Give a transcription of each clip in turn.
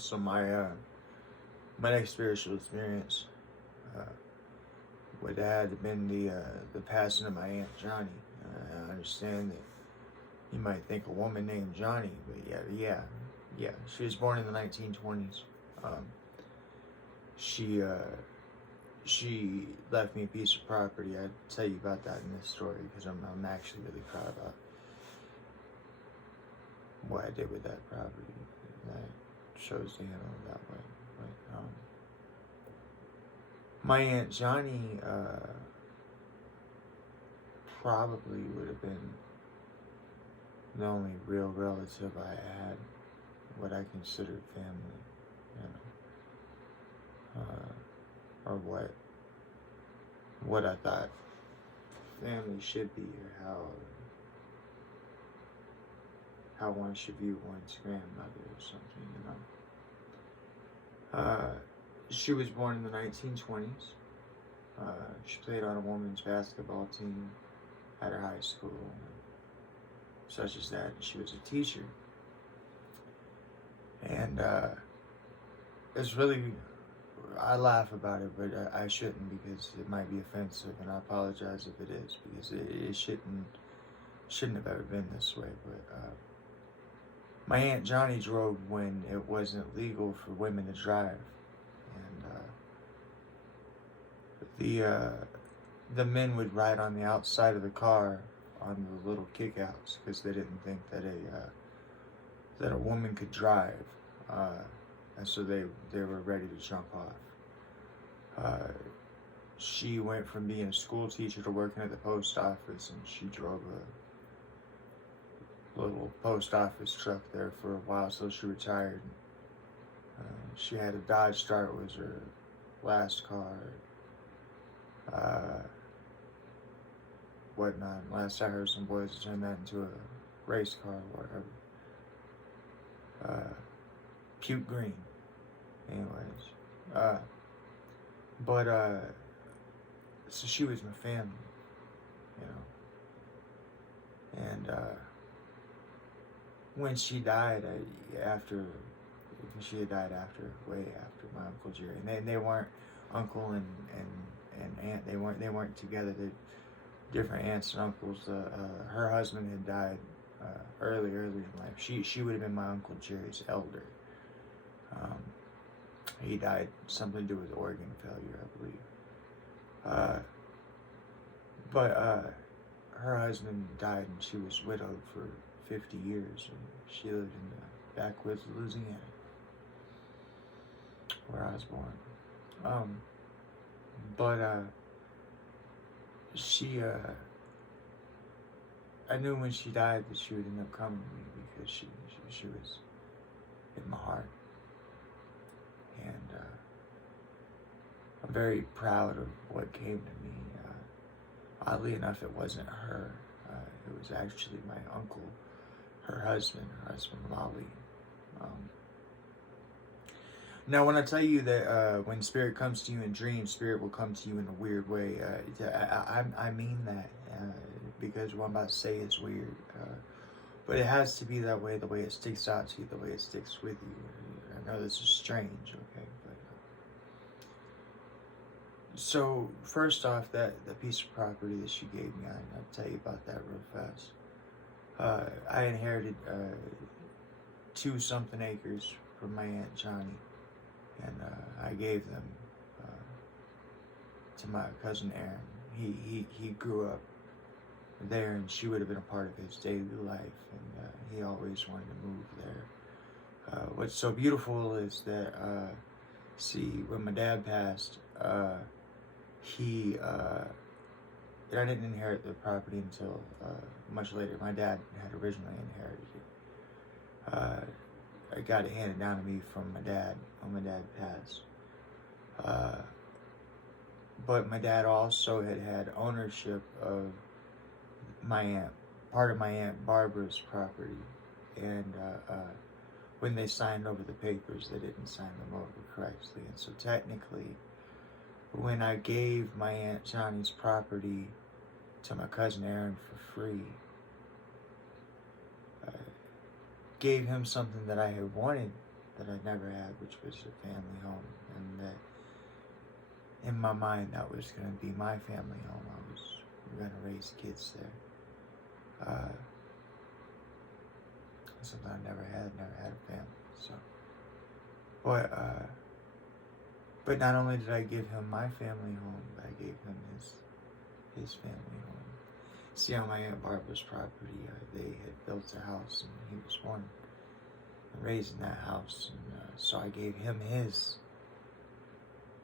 So my next spiritual experience would have been the passing of my aunt Johnny. I understand that you might think a woman named Johnny, but yeah. She was born in the 1920s. Um, she left me a piece of property. I'd tell you about that in this story because I'm actually really proud about what I did with that property. That shows the handle that way. But my Aunt Johnny probably would have been the only real relative I had, what I considered family, or what I thought family should be, or how one should view one's grandmother or something, She was born in the 1920s. She played on a women's basketball team at her high school, such as that. She was a teacher. And it's really, I laugh about it, but I shouldn't, because it might be offensive, and I apologize if it is, because it shouldn't have ever been this way. But my Aunt Johnny drove when it wasn't legal for women to drive, and the men would ride on the outside of the car on the little kickouts because they didn't think that a woman could drive, and so they were ready to jump off. She went from being a school teacher to working at the post office, and she drove a little post office truck there for a while, so she retired. She had a Dodge Dart, was her last car, whatnot. Last I heard, some boys turned that into a race car or whatever. Puke green. Anyways, so she was my family, and when she died, she had died way after my Uncle Jerry, and they weren't uncle and aunt. They weren't together. They different aunts and uncles. Her husband had died early in life. She would have been my Uncle Jerry's elder. He died something to do with organ failure, I believe. But her husband died, and she was widowed for 50 years, and she lived in the backwoods of Louisiana, where I was born. I knew when she died that she would end up coming to me, because she was in my heart. And I'm very proud of what came to me. Oddly enough, it wasn't her. It was actually my uncle, her husband Lolly. Now, when I tell you that when spirit comes to you in dreams, spirit will come to you in a weird way, I mean that, because what I'm about to say is weird. But it has to be that way, the way it sticks out to you, the way it sticks with you. I know this is strange, okay? But so, first off, the piece of property that she gave me, I'll tell you about that real fast. I inherited 2-something acres from my Aunt Johnny, and I gave them to my cousin Aaron. He grew up there, and she would have been a part of his daily life, and he always wanted to move there. What's so beautiful is that, when my dad passed, I didn't inherit the property until much later. My dad had originally inherited it. I got it handed down to me from my dad when my dad passed. But my dad also had ownership of part of my Aunt Barbara's property. And when they signed over the papers, they didn't sign them over correctly. And so technically, when I gave my Aunt Johnny's property to my cousin Aaron for free, I gave him something that I had wanted that I never had, which was a family home, and that in my mind that was going to be my family home. I was going to raise kids there. Something I never had a family. So, but not only did I give him my family home, but I gave him his family home. See, on my Aunt Barbara's property, they had built a house, and he was born and raised in that house, and so I gave him his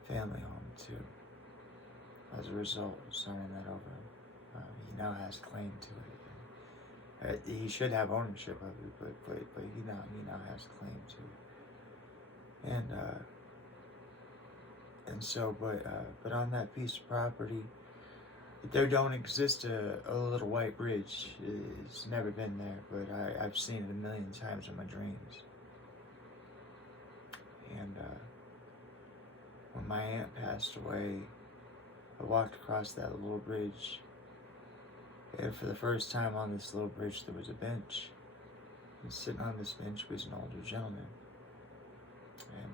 family home too. As a result of signing that over, he now has claim to it. He should have ownership of it, but he now has claim to it. And so, but on that piece of property, there don't exist a little white bridge. It's never been there, but I've seen it a million times in my dreams. And when my aunt passed away, I walked across that little bridge, and for the first time on this little bridge there was a bench. And sitting on this bench was an older gentleman. And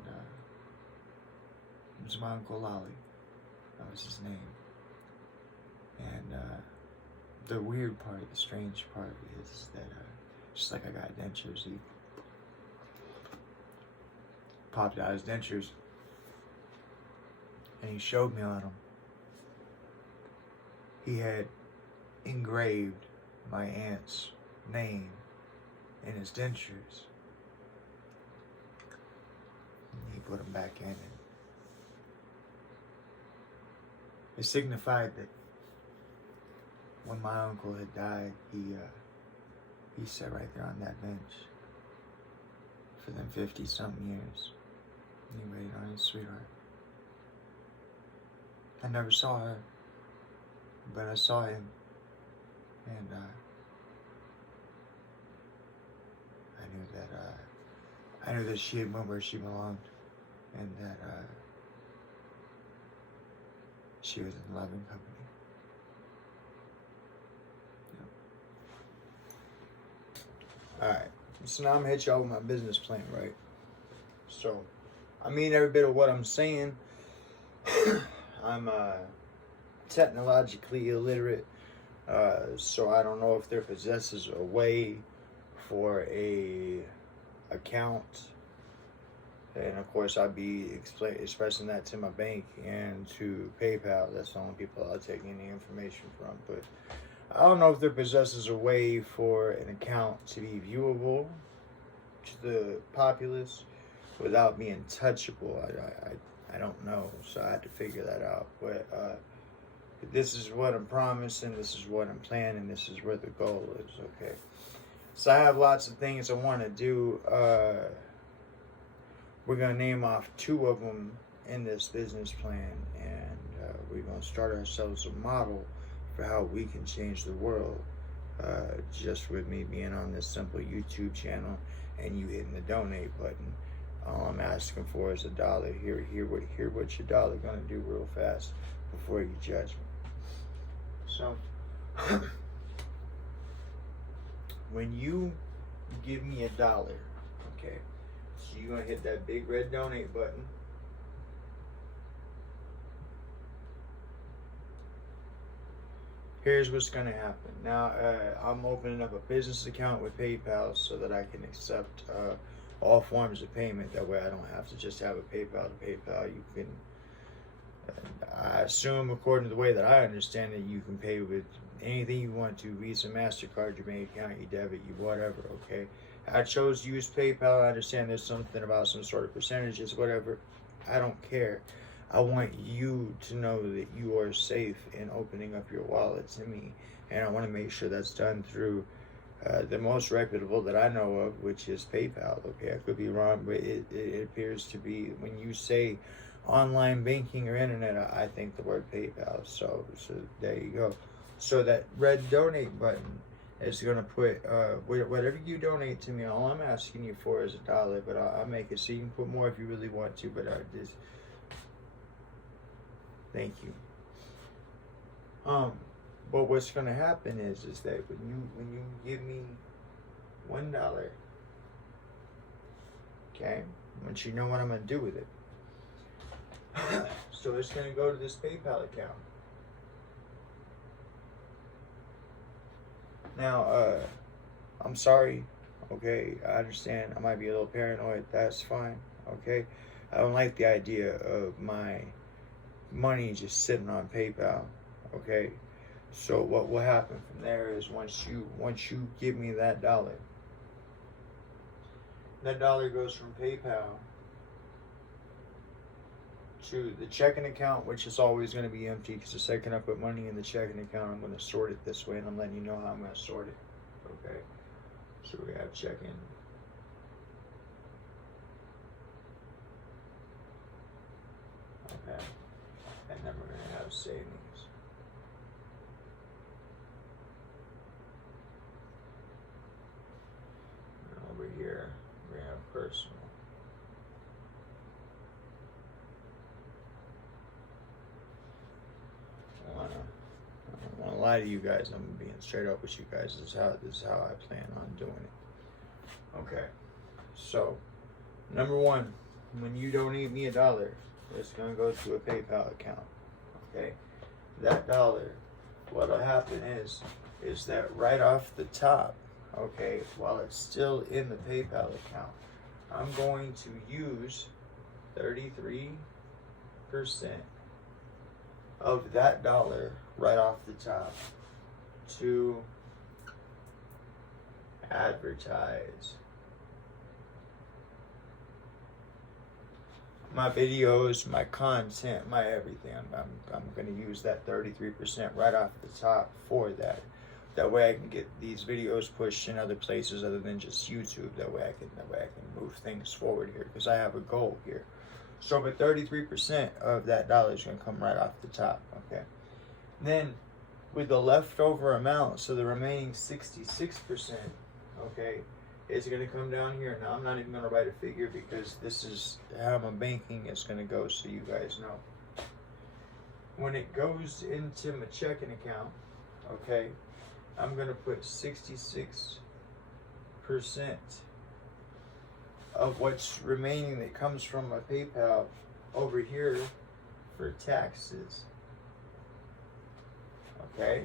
it was my Uncle Lolly. That was his name. And the weird part, the strange part is that just like I got dentures, he popped out his dentures and he showed me on them. He had engraved my aunt's name in his dentures. And he put them back in, and it signified that when my uncle had died, he sat right there on that bench for them 50-something years. And he waited on his sweetheart. I never saw her, but I saw him, and I knew that she had went where she belonged, and that she was in loving company. Alright, so now I'm gonna hit y'all with my business plan, right? So, I mean every bit of what I'm saying. I'm technologically illiterate, so I don't know if there possesses a way for a account, and of course I'll be expressing that to my bank and to PayPal. That's the only people I'll take any information from, but I don't know if there possesses a way for an account to be viewable to the populace without being touchable. I don't know, so I had to figure that out. But this is what I'm promising, this is what I'm planning, this is where the goal is, okay? So I have lots of things I want to do. We're going to name off 2 of them in this business plan, and we're going to start ourselves a model for how we can change the world, just with me being on this simple YouTube channel and you hitting the donate button. All I'm asking for is $1. Hear what your $1 gonna do real fast before you judge me. So, when you give me $1, okay, so you're gonna hit that big red donate button. Here's what's going to happen. Now, I'm opening up a business account with PayPal so that I can accept all forms of payment. That way I don't have to just have a PayPal to PayPal. You can, I assume, according to the way that I understand it, you can pay with anything you want to, Visa, MasterCard, your bank account, your debit, your whatever, okay? I chose to use PayPal. I understand there's something about some sort of percentages, whatever. I don't care. I want you to know that you are safe in opening up your wallet to me. And I want to make sure that's done through the most reputable that I know of, which is PayPal. Okay, I could be wrong, but it appears to be, when you say online banking or internet, I think the word PayPal. So there you go. So that red donate button is going to put, whatever you donate to me, all I'm asking you for is $1, but I'll make it so you can put more if you really want to, but thank you. But what's going to happen is that when you give me $1, okay, once you know what I'm going to do with it. So it's going to go to this PayPal account. Now, I'm sorry, okay, I understand I might be a little paranoid, that's fine, okay? I don't like the idea of my money just sitting on PayPal, okay? So what will happen from there is once you give me that dollar goes from PayPal to the checking account, which is always going to be empty because the second I put money in the checking account, I'm going to sort it this way, and I'm letting you know how I'm going to sort it. Okay, so we have checking. Okay, and then we're going to have savings. And over here, we have personal. I don't want to lie to you guys. I'm being straight up with you guys. This is how I plan on doing it. Okay. So, number one, when you donate me $1, it's gonna go to a PayPal account. Okay. That dollar, what'll happen is that right off the top, okay, while it's still in the PayPal account, I'm going to use 33% of that dollar right off the top to advertise my videos, my content, my everything. I'm going to use that 33% right off the top for that. That way I can get these videos pushed in other places other than just YouTube. That way I can move things forward here because I have a goal here. So, but 33% of that dollar is going to come right off the top, okay? Then, with the leftover amount, so the remaining 66%, okay, is going to come down here. Now, I'm not even going to write a figure because this is how my banking is going to go, so you guys know. When it goes into my checking account, okay, I'm going to put 66% of what's remaining that comes from my PayPal over here for taxes. Okay?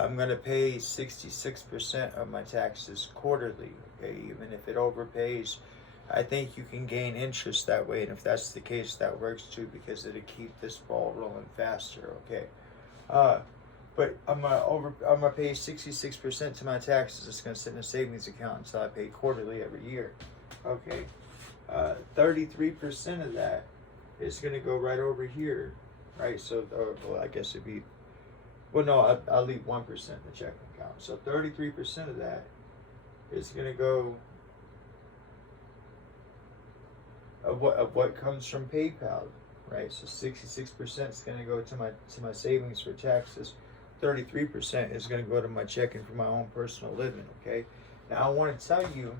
I'm going to pay 66% of my taxes quarterly. Okay? Even if it overpays, I think you can gain interest that way. And if that's the case, that works too because it'll keep this ball rolling faster. Okay? But I'm gonna pay 66% to my taxes. It's going to sit in a savings account until I pay quarterly every year. Okay, 33% of that is going to go right over here, right? So, well, I guess it'd be, well, no, I'll leave 1% in the checking account. So 33% of that is going to go of what comes from PayPal, right? So 66% is going to go to my savings for taxes. 33% is going to go to my checking for my own personal living. Okay, now I want to tell you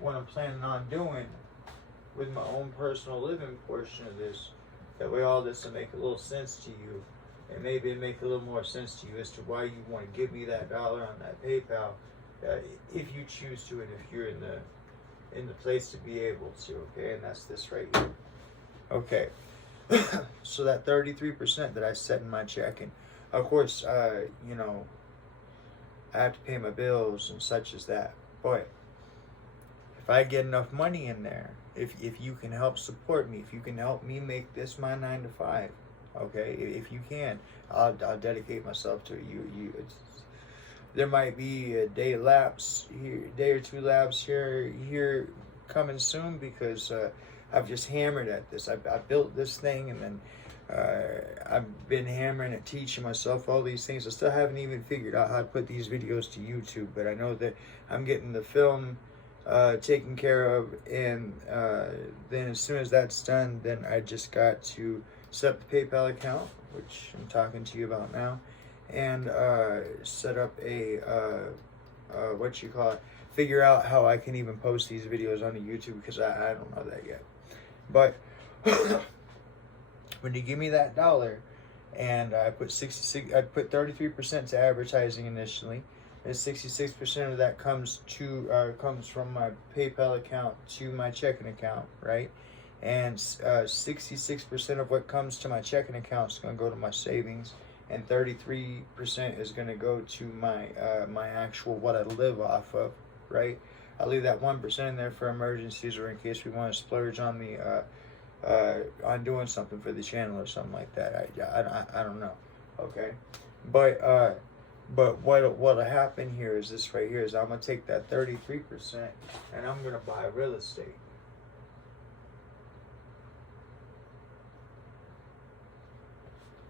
what I'm planning on doing with my own personal living portion of this. That way all this will make a little sense to you. And maybe it make a little more sense to you as to why you want to give me that dollar on that PayPal, if you choose to, and if you're in the place to be able to, okay? And that's this right here. Okay. So that 33% that I set in my checking, of course, you know, I have to pay my bills and such as that. But if I get enough money in there, if you can help support me, if you can help me make this my 9 to 5, okay, if you can, I'll dedicate myself to it. There might be a day or two lapse here coming soon because I've just hammered at this. I built this thing and then I've been hammering at teaching myself all these things. I still haven't even figured out how to put these videos to YouTube, but I know that I'm getting the film taken care of, and then as soon as that's done, then I just got to set up the PayPal account, which I'm talking to you about now, and set up a figure out how I can even post these videos onto YouTube because I don't know that yet. But when you give me that dollar, and I put 33% to advertising initially, and 66% of that comes from my PayPal account to my checking account, right? And 66% of what comes to my checking account is going to go to my savings, and 33% is going to go to my actual what I live off of, right? I leave that 1% in there for emergencies or in case we want to splurge on on doing something for the channel or something like that. I don't know, okay, but what'll happen here is this right here is I'm gonna take that 33% and I'm gonna buy real estate.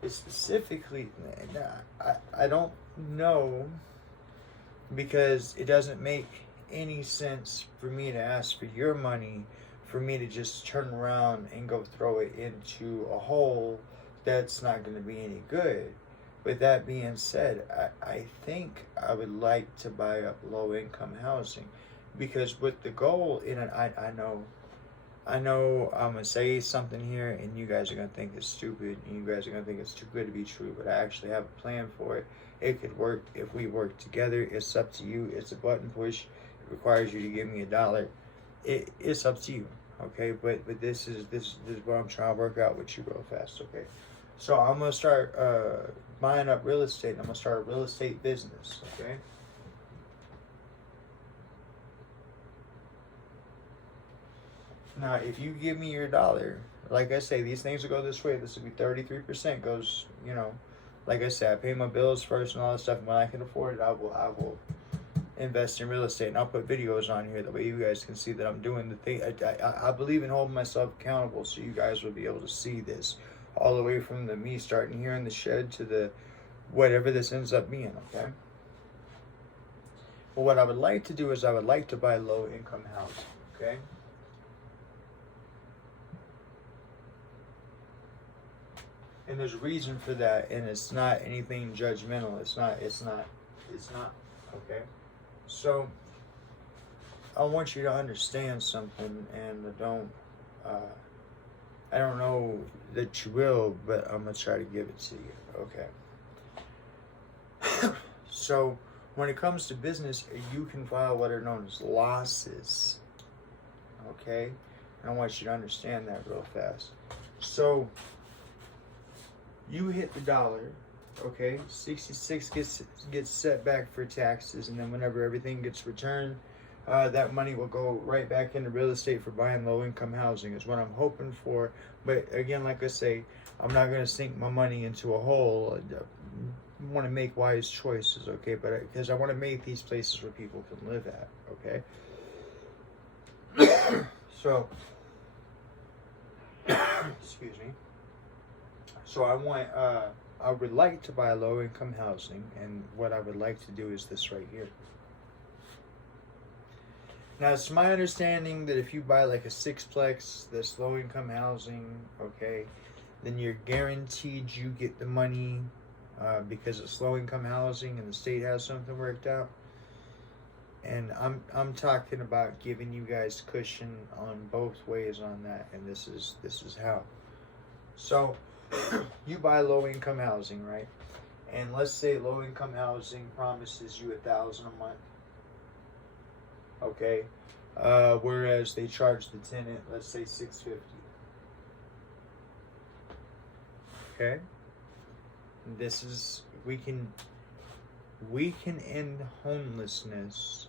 It's specifically, I don't know, because it doesn't make any sense for me to ask for your money for me to just turn around and go throw it into a hole that's not going to be any good. With that being said, I think I would like to buy up low income housing, because with the goal in it, I know I'm gonna say something here and you guys are gonna think it's stupid and you guys are gonna think it's too good to be true, but I actually have a plan for it. It could work if we work together. It's up to you. It's a button push. It requires you to give me $1. It's up to you, okay? But this is what I'm trying to work out with you real fast, okay? So I'm gonna start buying up real estate. I'm gonna start a real estate business, okay? Now, if you give me your $1, like I say, these things will go this way. This will be 33% goes, like I said, I pay my bills first and all that stuff. And when I can afford it, I will invest in real estate. And I'll put videos on here. That way you guys can see that I'm doing the thing. I believe in holding myself accountable, so you guys will be able to see this all the way from me starting here in the shed to the whatever this ends up being, okay? Well, what I would like to do is I would like to buy low income housing, okay? And there's a reason for that, and it's not anything judgmental. It's not, okay? So, I want you to understand something, and I don't know that you will, but I'm going to try to give it to you, okay? So, when it comes to business, you can file what are known as losses, okay? And I want you to understand that real fast. So, you hit the $1, okay? 66 gets set back for taxes, and then whenever everything gets returned, that money will go right back into real estate for buying low-income housing is what I'm hoping for. But again, like I say, I'm not going to sink my money into a hole. I want to make wise choices, okay? But because I want to make these places where people can live at, okay? So, excuse me. So I would like to buy low income housing, and what I would like to do is this right here. Now, it's my understanding that if you buy like a sixplex that's low income housing, okay, then you're guaranteed you get the money because it's low income housing and the state has something worked out. And I'm talking about giving you guys cushion on both ways on that, and this is how. So, you buy low income housing, right? And let's say low income housing promises you $1,000 a month, okay? Whereas they charge the tenant, let's say $650. Okay? This is we can end homelessness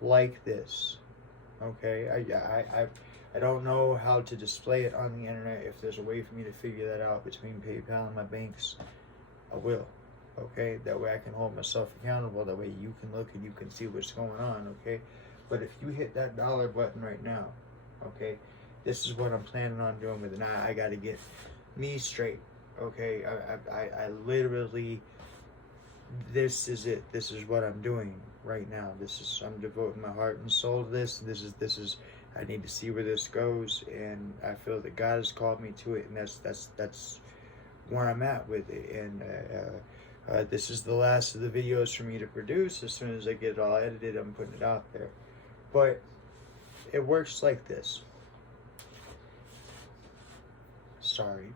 like this. Okay? I don't know how to display it on the internet. If there's a way for me to figure that out between PayPal and my banks, I will. Okay? That way I can hold myself accountable. That way you can look and you can see what's going on. Okay? But if you hit that $1 button right now, okay, this is what I'm planning on doing with it. Now I got to get me straight. Okay? I literally, this is it. This is what I'm doing right now. I'm devoting my heart and soul to this. This is I need to see where this goes, and I feel that God has called me to it, and that's where I'm at with it. And this is the last of the videos for me to produce. As soon as I get it all edited, I'm putting it out there. But it works like this. Sorry.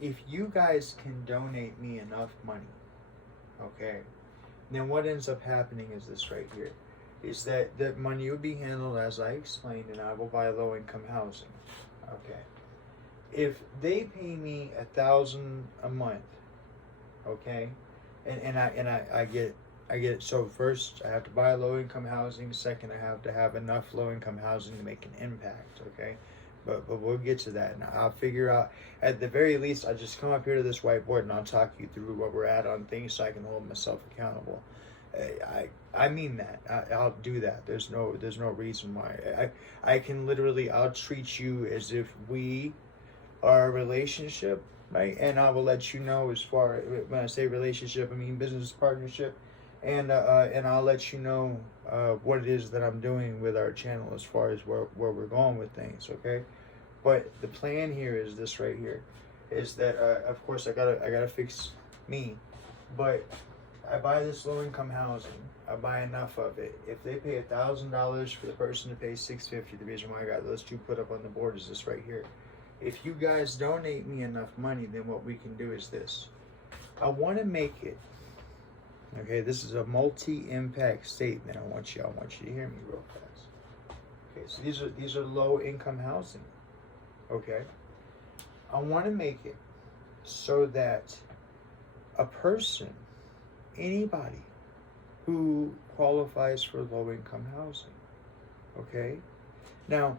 If you guys can donate me enough money, okay, then what ends up happening is this right here, is that the money would be handled as I explained, and I will buy low-income housing. Okay. If they pay me $1,000 a month, okay, and I get it. So first, I have to buy low-income housing. Second, I have to have enough low-income housing to make an impact. Okay, but we'll get to that, and I'll figure out. At the very least, I'll just come up here to this whiteboard and I'll talk you through what we're at on things so I can hold myself accountable. I mean that. I'll do that. There's no reason why. I can literally, I'll treat you as if we are a relationship, right? And I will let you know, as far, when I say relationship, I mean business partnership, and I'll let you know what it is that I'm doing with our channel as far as where we're going with things, okay? But the plan here is this right here, is that of course I gotta fix me, but I buy this low income housing. I buy enough of it. If they pay $1,000 for the person to pay $650, the reason why I got those two put up on the board is this right here. If you guys donate me enough money, then what we can do is this. I want to make it. Okay, this is a multi-impact statement. I want you to hear me real fast. Okay, so these are low income housing. Okay, I want to make it so that a person, anybody who qualifies for low income housing, okay? Now,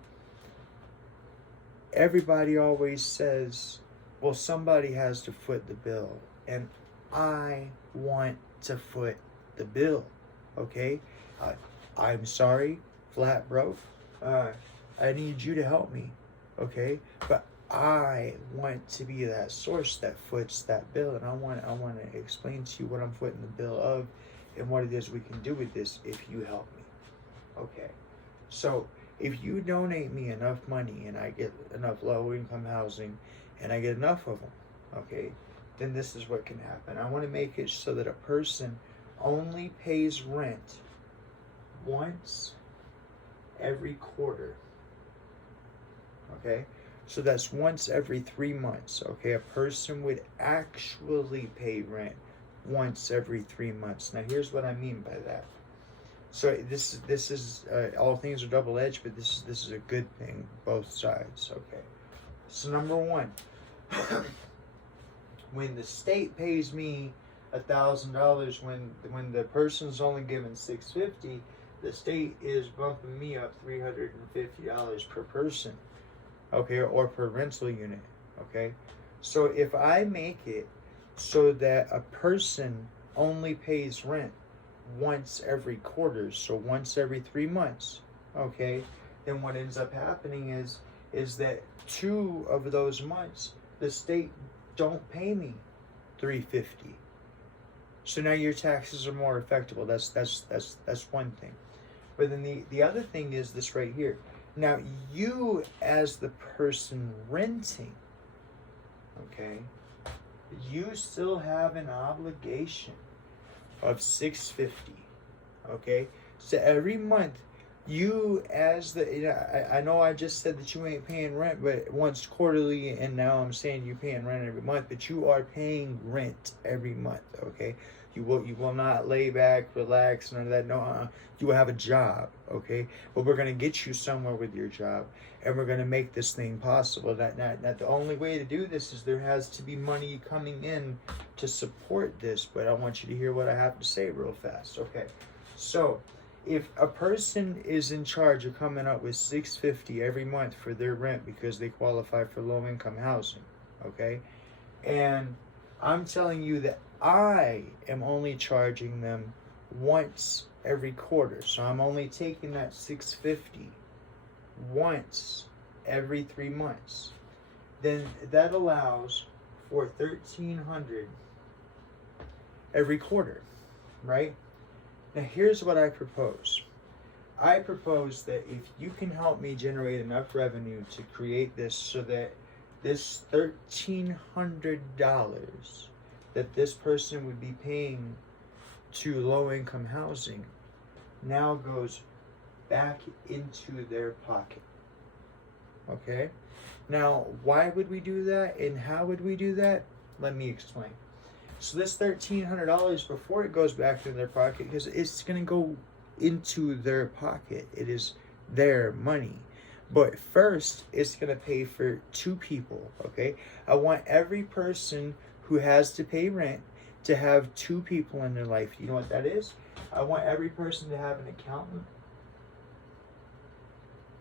everybody always says, well, somebody has to foot the bill, and I want to foot the bill, okay? I'm sorry, flat broke. I need you to help me, okay? But I want to be that source that foots that bill, and I want to explain to you what I'm footing the bill of and what it is we can do with this if you help me. Okay, so if you donate me enough money and I get enough low income housing and I get enough of them, okay, then this is what can happen. I want to make it so that a person only pays rent once every quarter. Okay, so that's once every 3 months. Okay, a person would actually pay rent once every 3 months. Now here's what I mean by that. So this is all things are double-edged, but this is a good thing, both sides. Okay, so number one, when the state pays me $1,000, when the person's only given $650, the state is bumping me up $350 per person, okay, or per rental unit, okay. So if I make it so that a person only pays rent once every quarter, so once every 3 months, okay, then what ends up happening is that 2 of those months the state don't pay me $350. So now your taxes are more effective. That's one thing. But then the other thing is this right here. Now you, as the person renting, okay, you still have an obligation of $650. Okay, so every month you, as the, I know I just said that you ain't paying rent but once quarterly, and now I'm saying you're paying rent every month, but you are paying rent every month. Okay, you will not lay back, relax, none of that. No, you will have a job. Okay, but we're gonna get you somewhere with your job, and we're gonna make this thing possible. Not the only way to do this is there has to be money coming in to support this. But I want you to hear what I have to say real fast. Okay, so if a person is in charge of coming up with $650 every month for their rent because they qualify for low-income housing, okay, and I'm telling you that I am only charging them once every quarter, so I'm only taking that $650 once every 3 months, then that allows for $1,300 every quarter, right? Now here's what I propose. I propose that if you can help me generate enough revenue to create this so that this $1,300 that this person would be paying to low-income housing now goes back into their pocket. Okay? Now, why would we do that and how would we do that? Let me explain. So this $1,300, before it goes back into their pocket, because it's going to go into their pocket, it is their money. But first, it's going to pay for 2 people, okay? I want every person who has to pay rent to have 2 people in their life. You know what that is? I want every person to have an accountant,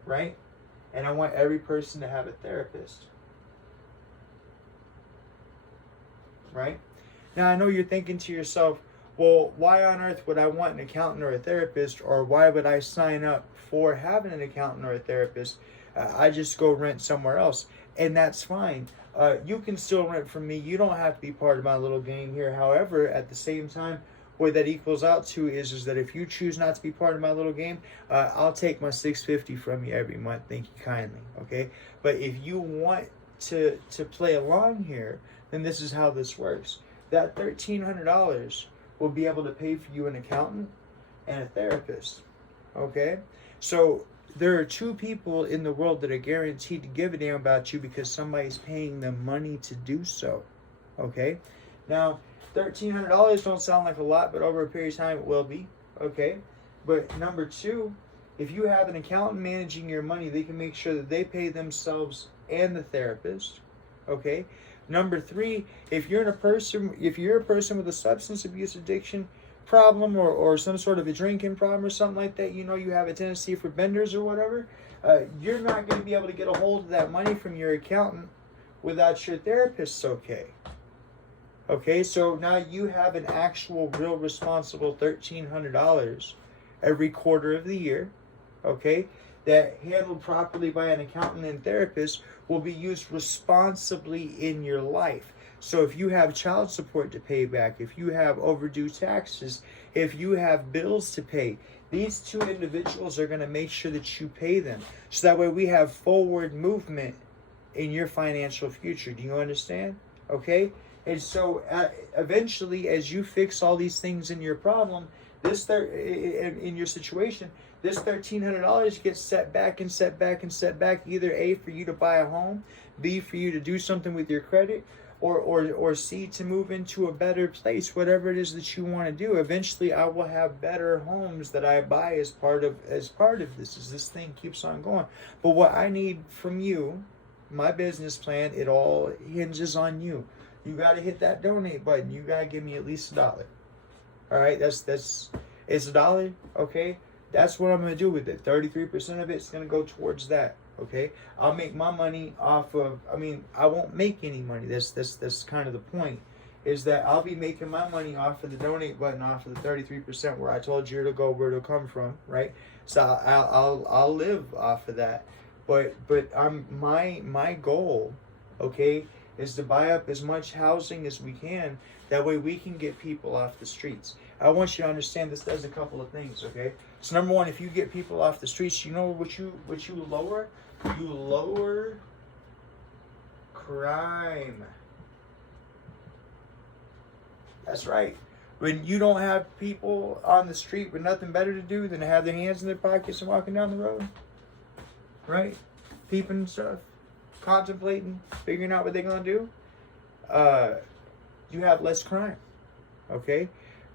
right? And I want every person to have a therapist, right? Now, I know you're thinking to yourself, well, why on earth would I want an accountant or a therapist, or why would I sign up for having an accountant or a therapist? I just go rent somewhere else, and that's fine. You can still rent from me. You don't have to be part of my little game here. However, at the same time, what that equals out to is that if you choose not to be part of my little game, I'll take my $650 from you every month. Thank you kindly, okay? But if you want to play along here, then this is how this works. That $1,300 will be able to pay for you an accountant and a therapist, okay? So there are 2 people in the world that are guaranteed to give a damn about you because somebody's paying them money to do so, okay? Now, $1,300 don't sound like a lot, but over a period of time it will be, okay? But number 2, if you have an accountant managing your money, they can make sure that they pay themselves and the therapist, okay? Number 3, if you're a person with a substance abuse addiction problem, or some sort of a drinking problem or something like that, you know you have a tendency for benders or whatever, you're not going to be able to get a hold of that money from your accountant without your therapist's okay. Okay, so now you have an actual, real responsible $1,300 every quarter of the year, okay, that handled properly by an accountant and therapist will be used responsibly in your life. So if you have child support to pay back, if you have overdue taxes, if you have bills to pay, these 2 individuals are going to make sure that you pay them. So that way we have forward movement in your financial future. Do you understand? Okay? And so eventually, as you fix all these things in your problem, in your situation, this $1,300 gets set back and set back and set back, either A, for you to buy a home, B, for you to do something with your credit, or C, to move into a better place, whatever it is that you want to do. Eventually, I will have better homes that I buy as part of this, as this thing keeps on going. But what I need from you, my business plan, it all hinges on you. You got to hit that donate button. You got to give me at least $1. All right, it's $1, okay? That's what I'm going to do with it. 33% of it's going to go towards that, okay? I'll make my money off of, I won't make any money. That's kind of the point, is that I'll be making my money off of the donate button, off of the 33% where I told you to go, where it'll come from, right? So I'll live off of that. But my goal, okay, is to buy up as much housing as we can. That way we can get people off the streets. I want you to understand this does a couple of things, okay? So number 1, if you get people off the streets, you know what you lower? You lower crime. That's right. When you don't have people on the street with nothing better to do than to have their hands in their pockets and walking down the road, right? Peeping stuff, contemplating, figuring out what they're going to do, you have less crime, okay?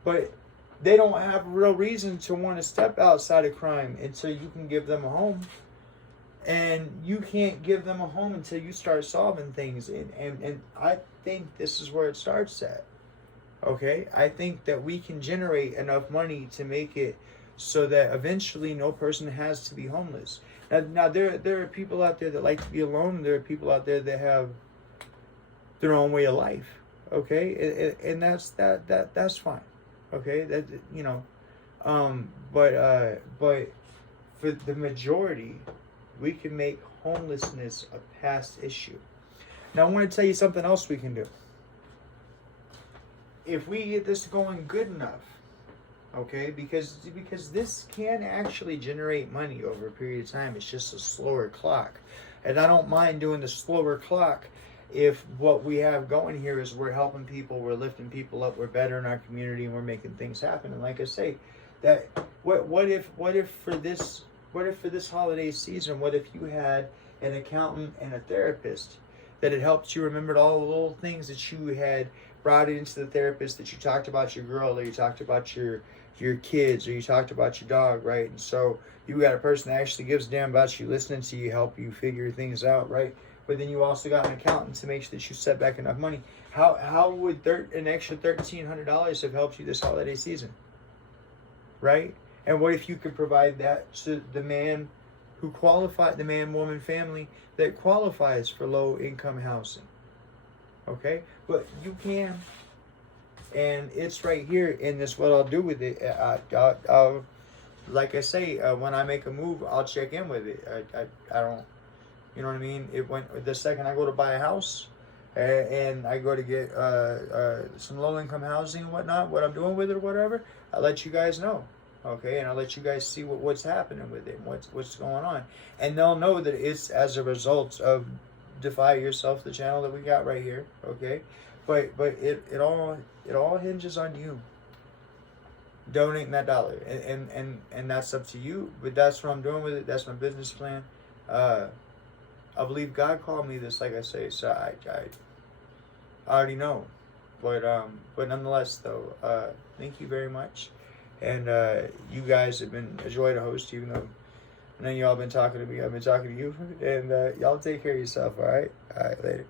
But they don't have a real reason to want to step outside of crime until you can give them a home. And you can't give them a home until you start solving things. And I think this is where it starts at, okay? I think that we can generate enough money to make it so that eventually no person has to be homeless. Now there are people out there that like to be alone. There are people out there that have their own way of life, okay? And that's fine, okay? That, you know, but for the majority, we can make homelessness a past issue. Now I want to tell you something else we can do. If we get this going good enough, okay, because this can actually generate money over a period of time. It's just a slower clock. And I don't mind doing the slower clock if what we have going here is we're helping people, we're lifting people up, we're bettering our community, and we're making things happen. And like I say, that what if for this holiday season, what if you had an accountant and a therapist that had helped you remember all the little things that you had brought it into the therapist that you talked about your girl, or you talked about your kids, or you talked about your dog, right? And so you got a person that actually gives a damn about you, listening to you, help you figure things out, right? But then you also got an accountant to make sure that you set back enough money. How would an extra $1,300 have helped you this holiday season, right? And what if you could provide that to the man who qualified, the man, woman, family that qualifies for low income housing? Okay, but you can, and it's right here in this. What I'll do with it, I'll like I say, when I make a move, I'll check in with it. I don't, you know what I mean? It went the second I go to buy a house, and I go to get some low income housing and whatnot, what I'm doing with it or whatever, I'll let you guys know. Okay, and I'll let you guys see what's happening with it, what's going on, and they'll know that it's as a result of Defy Yourself, the channel that we got right here. Okay, but it all hinges on you donating that dollar, and that's up to you. But that's what I'm doing with it. That's my business plan. I believe God called me this, like I say, so I already know. But nonetheless, though, thank you very much. And you guys have been a joy to host, even though I know y'all been talking to me. I've been talking to you. And y'all take care of yourself, all right? All right, later.